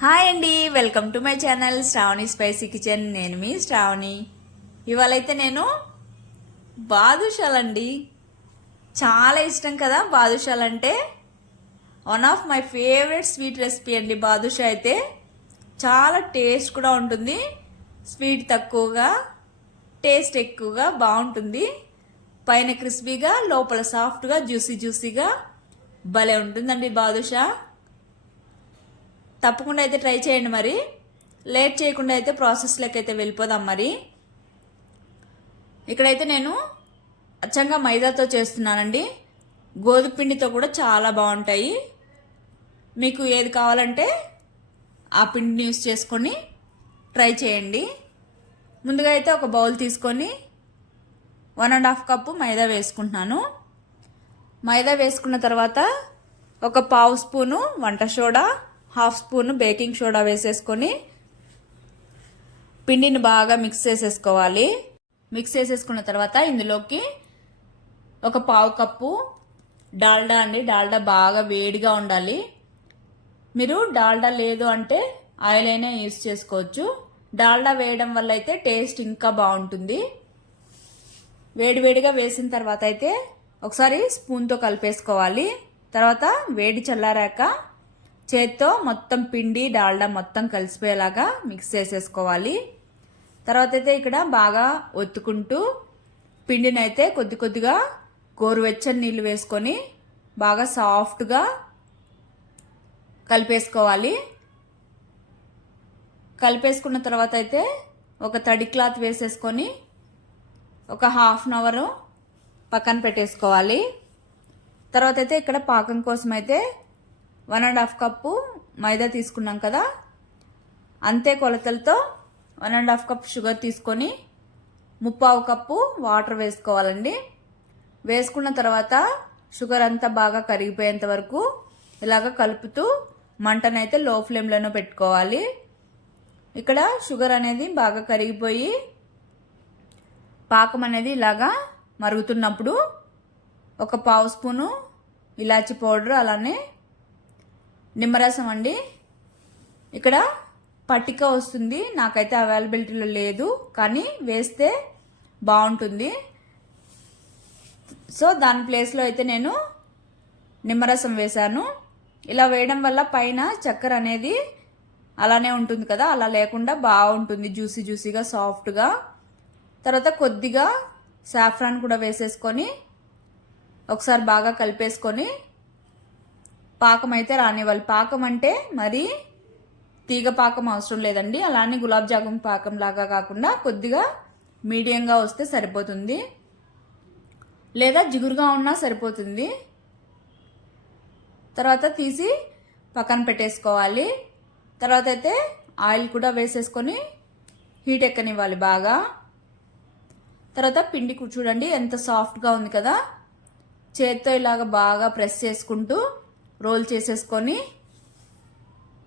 Hi అండి, welcome to my channel Shravani spicy kitchen. నేను మీ శ్రావణి. ఇవాళైతే నేను బాదుషాలండి, చాలా ఇష్టం కదా బాదుషాలంటే. One of my favourite sweet recipe అండి బాదుషా. అయితే చాలా టేస్ట్ కూడా ఉంటుంది, స్వీట్ తక్కువగా టేస్ట్ ఎక్కువగా బాగుంటుంది. పైన క్రిస్పీగా లోపల సాఫ్ట్గా జ్యూసీగా భలే ఉంటుందండి బాదుషా. తప్పకుండా అయితే ట్రై చేయండి. మరి లేట్ చేయకుండా అయితే ప్రాసెస్లోకి అయితే వెళ్ళిపోదాం. మరి ఇక్కడైతే నేను అచ్చంగా మైదాతో చేస్తున్నానండి. గోధుమ పిండితో కూడా చాలా బాగుంటాయి. మీకు ఏది కావాలంటే ఆ పిండిని యూస్ చేసుకొని ట్రై చేయండి. ముందుగా అయితే ఒక బౌల్ తీసుకొని 1.5 కప్పు మైదా వేసుకుంటున్నాను. మైదా వేసుకున్న తర్వాత ఒక పావు స్పూను వంట సోడా, 1/2 స్పూను బేకింగ్ సోడా వేసేసుకొని పిండిని బాగా మిక్స్ చేసేసుకోవాలి. మిక్స్ చేసేసుకున్న తర్వాత ఇందులోకి ఒక పావు కప్పు డాల్డా అండి. డాల్డా బాగా వేడిగా ఉండాలి. మీరు డాల్డా లేదు అంటే ఆయిల్ అయినా యూస్ చేసుకోవచ్చు. డాల్డా వేయడం వల్ల అయితే టేస్ట్ ఇంకా బాగుంటుంది. వేడివేడిగా వేసిన తర్వాత అయితే ఒకసారి స్పూన్తో కలిపేసుకోవాలి. తర్వాత వేడి చల్లారాక చేత్తో మొత్తం పిండి డాల్డా మొత్తం కలిసిపోయేలాగా మిక్స్ చేసేసుకోవాలి. తర్వాత అయితే ఇక్కడ బాగా ఒత్తుకుంటూ పిండిని అయితే కొద్దిగా గోరువెచ్చని నీళ్ళు వేసుకొని బాగా సాఫ్ట్గా కలిపేసుకోవాలి. కలిపేసుకున్న తర్వాత అయితే ఒక తడి క్లాత్ వేసేసుకొని ఒక 1/2 అవర్ పక్కన పెట్టేసుకోవాలి. తర్వాత అయితే ఇక్కడ పాకం కోసం అయితే 1.5 కప్పు మైదా తీసుకున్నాం కదా, అంతే కొలతలతో 1.5 కప్ షుగర్ తీసుకొని 3/4 కప్పు వాటర్ వేసుకోవాలండి. వేసుకున్న తర్వాత షుగర్ అంతా బాగా కరిగిపోయేంత వరకు ఇలాగ కలుపుతూ మంటనైతే లో ఫ్లేమ్లోనే పెట్టుకోవాలి. ఇక్కడ షుగర్ అనేది బాగా కరిగిపోయి పాకం అనేది ఇలాగా మరుగుతున్నప్పుడు ఒక పావు స్పూను ఇలాచి పౌడర్, అలానే నిమ్మరసం అండి. ఇక్కడ పట్టిక వస్తుంది, నాకైతే అవైలబిలిటీలో లేదు, కానీ వేస్తే బాగుంటుంది. సో దాని ప్లేస్లో అయితే నేను నిమ్మరసం వేశాను. ఇలా వేయడం వల్ల పైన చక్కెర అనేది అలానే ఉంటుంది కదా, అలా లేకుండా బాగుంటుంది, జ్యూసీగా సాఫ్ట్గా. తర్వాత కొద్దిగా సాఫ్రాన్ కూడా వేసేసుకొని ఒకసారి బాగా కలిపేసుకొని పాకం అయితే రానివ్వాలి. పాకం అంటే మరి తీగ పాకం అవసరం లేదండి, అలానే గులాబ్ జామున్ పాకం లాగా కాకుండా కొద్దిగా మీడియంగా వస్తే సరిపోతుంది, లేదా జిగురుగా ఉన్నా సరిపోతుంది. తర్వాత తీసి పక్కన పెట్టేసుకోవాలి. తర్వాత అయితే ఆయిల్ కూడా వేసేసుకొని హీట్ ఎక్కనివ్వాలి బాగా. తర్వాత పిండి చూడండి ఎంత సాఫ్ట్గా ఉంది కదా, చేత్తో ఇలాగ బాగా ప్రెస్ చేసుకుంటూ రోల్ చేసేసుకొని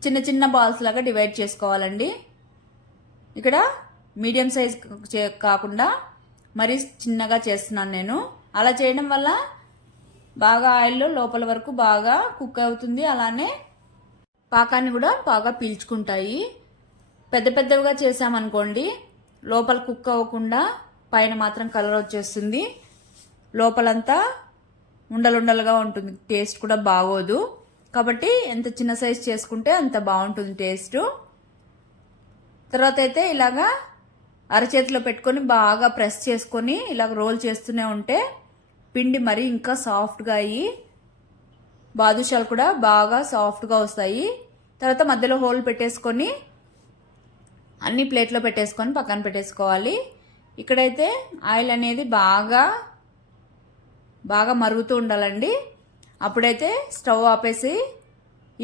చిన్న బాల్స్ లాగా డివైడ్ చేసుకోవాలండి. ఇక్కడ మీడియం సైజ్ కాకుండా మరీ చిన్నగా చేస్తున్నాను నేను. అలా చేయడం వల్ల బాగా ఆయిల్లో లోపల వరకు బాగా కుక్ అవుతుంది, అలానే పాకాన్ని కూడా బాగా పీల్చుకుంటాయి. పెద్దగా చేసామనుకోండి లోపల కుక్ అవ్వకుండా పైన మాత్రం కలర్ వచ్చేస్తుంది, లోపలంతా ఉండలుగా ఉంటుంది, టేస్ట్ కూడా బాగోదు. కాబట్టి ఎంత చిన్న సైజ్ చేసుకుంటే అంత బాగుంటుంది టేస్ట్. తర్వాత అయితే ఇలాగా అరచేతిలో పెట్టుకొని బాగా ప్రెస్ చేసుకొని ఇలాగ రోల్ చేస్తూనే ఉంటే పిండి మరి ఇంకా సాఫ్ట్గా అయ్యి బాదుషాలు కూడా బాగా సాఫ్ట్గా వస్తాయి. తర్వాత మధ్యలో హోల్ పెట్టేసుకొని అన్ని ప్లేట్లో పెట్టేసుకొని పక్కన పెట్టేసుకోవాలి. ఇక్కడైతే ఆయిల్ అనేది బాగా మరుగుతూ ఉండాలండి. అప్పుడైతే స్టవ్ ఆపేసి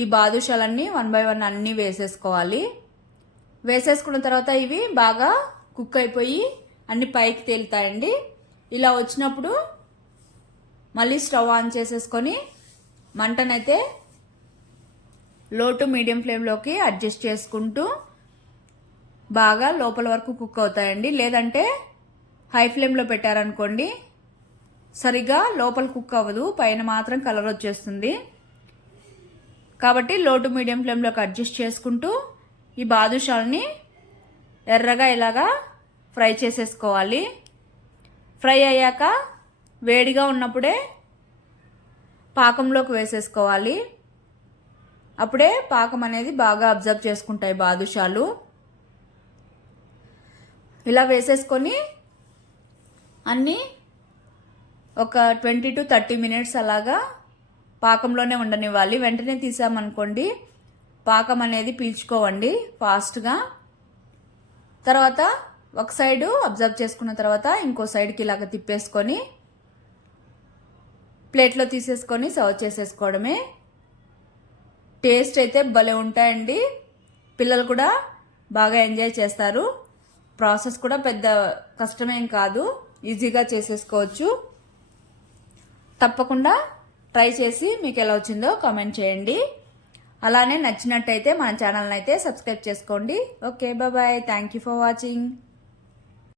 ఈ బాదుషాలన్నీ 1 by 1 అన్నీ వేసేసుకోవాలి. వేసేసుకున్న తర్వాత ఇవి బాగా కుక్ అయిపోయి అన్ని పైకి తేలుతాయండి. ఇలా వచ్చినప్పుడు మళ్ళీ స్టవ్ ఆన్ చేసేసుకొని మంటనైతే లో టు మీడియం ఫ్లేమ్లోకి అడ్జస్ట్ చేసుకుంటూ బాగా లోపల వరకు కుక్ అవుతాయండి. లేదంటే హై ఫ్లేమ్లో పెట్టారనుకోండి సరిగా లోపల కుక్ అవ్వదు, పైన మాత్రం కలర్ వచ్చేస్తుంది. కాబట్టి లో టు మీడియం ఫ్లేమ్లోకి అడ్జస్ట్ చేసుకుంటూ ఈ బాదుషాలని ఎర్రగా ఇలాగా ఫ్రై చేసేసుకోవాలి. ఫ్రై అయ్యాక వేడిగా ఉన్నప్పుడే పాకంలోకి వేసేసుకోవాలి. అప్పుడే పాకం అనేది బాగా అబ్జర్వ్ చేసుకుంటాయి బాదుషాలు. ఇలా వేసేసుకొని అన్నీ ఒక 20 to 30 మినిట్స్ అలాగా పాకంలోనే ఉండనివ్వాలి. వెంటనే తీసామనుకోండి పాకం అనేది పీల్చుకోవండి ఫాస్ట్గా. తర్వాత ఒక సైడు అబ్జర్వ్ చేసుకున్న తర్వాత ఇంకో సైడ్కి ఇలాగ తిప్పేసుకొని ప్లేట్లో తీసేసుకొని సర్వ్ చేసేసుకోవడమే. టేస్ట్ అయితే భలే ఉంటాయండి. పిల్లలు కూడా బాగా ఎంజాయ్ చేస్తారు. ప్రాసెస్ కూడా పెద్ద కష్టమేం కాదు, ఈజీగా చేసేసుకోవచ్చు. తప్పకుండా ట్రై చేసి మీకు ఎలా వచ్చిందో కామెంట్ చేయండి. అలానే నచ్చినట్టయితే మన ఛానల్ని అయితే సబ్స్క్రైబ్ చేసుకోండి. Okay, bye. Thank you for watching.